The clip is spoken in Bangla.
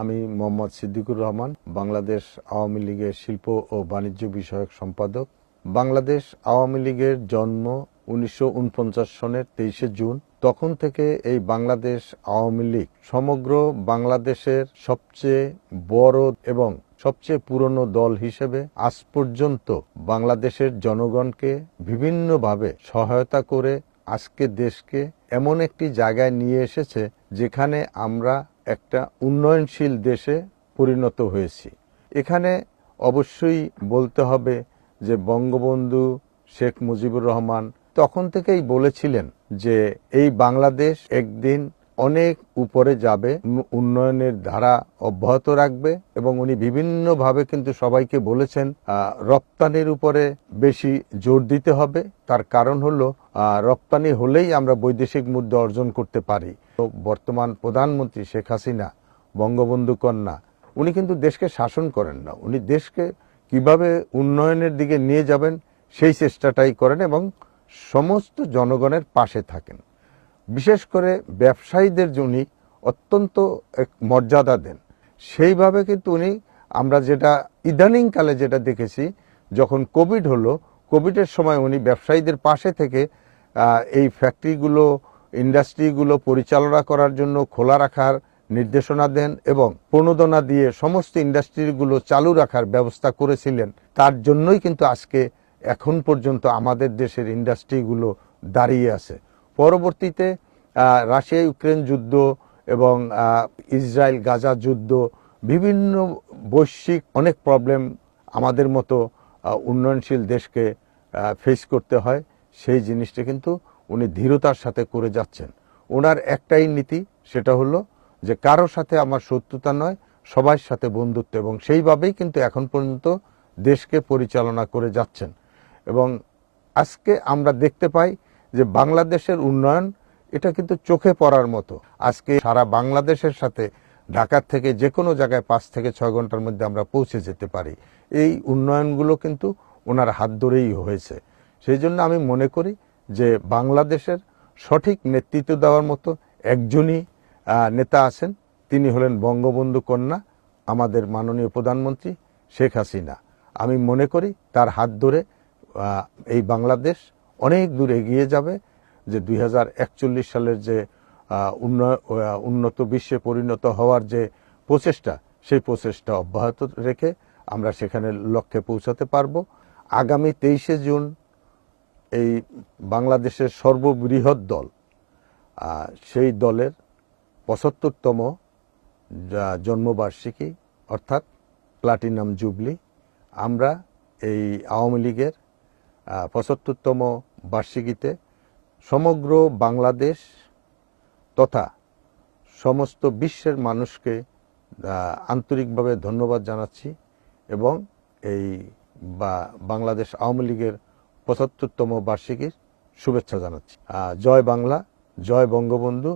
আমি মোহাম্মদ সিদ্দিকুর রহমান, বাংলাদেশ আওয়ামী লীগের শিল্প ও বাণিজ্য বিষয়ক সম্পাদক। বাংলাদেশ আওয়ামী লীগের জন্ম 1949 সনের 23শে জুন। তখন থেকে এই বাংলাদেশ আওয়ামী লীগ সমগ্র বাংলাদেশের সবচেয়ে বড় এবং সবচেয়ে পুরনো দল হিসেবে আজ পর্যন্ত বাংলাদেশের জনগণকে বিভিন্নভাবে সহায়তা করে আজকে দেশকে এমন একটি জায়গায় নিয়ে এসেছে যেখানে আমরা একটা উন্নয়নশীল দেশে পরিণত হয়েছি। এখানে অবশ্যই বলতে হবে যে বঙ্গবন্ধু শেখ মুজিবুর রহমান তখন থেকেই বলেছিলেন যে এই বাংলাদেশ একদিন অনেক উপরে যাবে, উন্নয়নের ধারা অব্যাহত রাখবে এবং উনি বিভিন্নভাবে কিন্তু সবাইকে বলেছেন রপ্তানির উপরে বেশি জোর দিতে হবে। তার কারণ হলো রপ্তানি হলেই আমরা বৈদেশিক মুদ্রা অর্জন করতে পারি। তো বর্তমান প্রধানমন্ত্রী শেখ হাসিনা, বঙ্গবন্ধু কন্যা, উনি কিন্তু দেশকে শাসন করেন না, উনি দেশকে কিভাবে উন্নয়নের দিকে নিয়ে যাবেন সেই চেষ্টাটাই করেন এবং সমস্ত জনগণের পাশে থাকেন। বিশেষ করে ব্যবসায়ীদের উনি অত্যন্ত মর্যাদা দেন। সেইভাবে কিন্তু উনি, আমরা যেটা ইদানিংকালে যেটা দেখেছি, যখন কোভিড হলো, কোভিডের সময় উনি ব্যবসায়ীদের পাশে থেকে এই ফ্যাক্টরিগুলো, ইন্ডাস্ট্রিগুলো পরিচালনা করার জন্য খোলা রাখার নির্দেশনা দেন এবং প্রণোদনা দিয়ে সমস্ত ইন্ডাস্ট্রিগুলো চালু রাখার ব্যবস্থা করেছিলেন। তার জন্যই কিন্তু আজকে এখন পর্যন্ত আমাদের দেশের ইন্ডাস্ট্রিগুলো দাঁড়িয়ে আছে। পরবর্তীতে রাশিয়া ইউক্রেন যুদ্ধ এবং ইসরায়েল গাজা যুদ্ধ, বিভিন্ন বৈশ্বিক অনেক প্রবলেম আমাদের মতো উন্নয়নশীল দেশকে ফেস করতে হয়। সেই জিনিসটা কিন্তু উনি ধীরতার সাথে করে যাচ্ছেন। ওনার একটাই নীতি, সেটা হলো যে কারোর সাথে আমার শত্রুতা নয়, সবার সাথে বন্ধুত্ব, এবং সেইভাবেই কিন্তু এখন পর্যন্ত দেশকে পরিচালনা করে যাচ্ছেন। এবং আজকে আমরা দেখতে পাই যে বাংলাদেশের উন্নয়ন, এটা কিন্তু চোখে পড়ার মতো। আজকে সারা বাংলাদেশের সাথে ঢাকার থেকে যে কোনো জায়গায় 5 থেকে 6 ঘন্টার মধ্যে আমরা পৌঁছে যেতে পারি। এই উন্নয়নগুলো কিন্তু ওনার হাত ধরেই হয়েছে। সেই জন্য আমি মনে করি যে বাংলাদেশের সঠিক নেতৃত্ব দেওয়ার মতো একজনই নেতা আছেন, তিনি হলেন বঙ্গবন্ধু কন্যা, আমাদের মাননীয় প্রধানমন্ত্রী শেখ হাসিনা। আমি মনে করি তার হাত ধরে এই বাংলাদেশ অনেক দূর এগিয়ে যাবে। যে 2041 সালের যে উন্নত বিশ্বে পরিণত হওয়ার যে প্রচেষ্টা, সেই প্রচেষ্টা অব্যাহত রেখে আমরা সেখানে লক্ষ্যে পৌঁছাতে পারবো। আগামী 23শে জুন এই বাংলাদেশের সর্ববৃহৎ দল, সেই দলের 75তম জন্মবার্ষিকী, অর্থাৎ প্লাটিনাম জুবলি। আমরা এই আওয়ামী লীগের 75তম বার্ষিকীতে সমগ্র বাংলাদেশ তথা সমস্ত বিশ্বের মানুষকে আন্তরিকভাবে ধন্যবাদ জানাচ্ছি এবং এই বাংলাদেশ আওয়ামী লীগের 75তম বার্ষিকীর শুভেচ্ছা জানাচ্ছি। জয় বাংলা, জয় বঙ্গবন্ধু।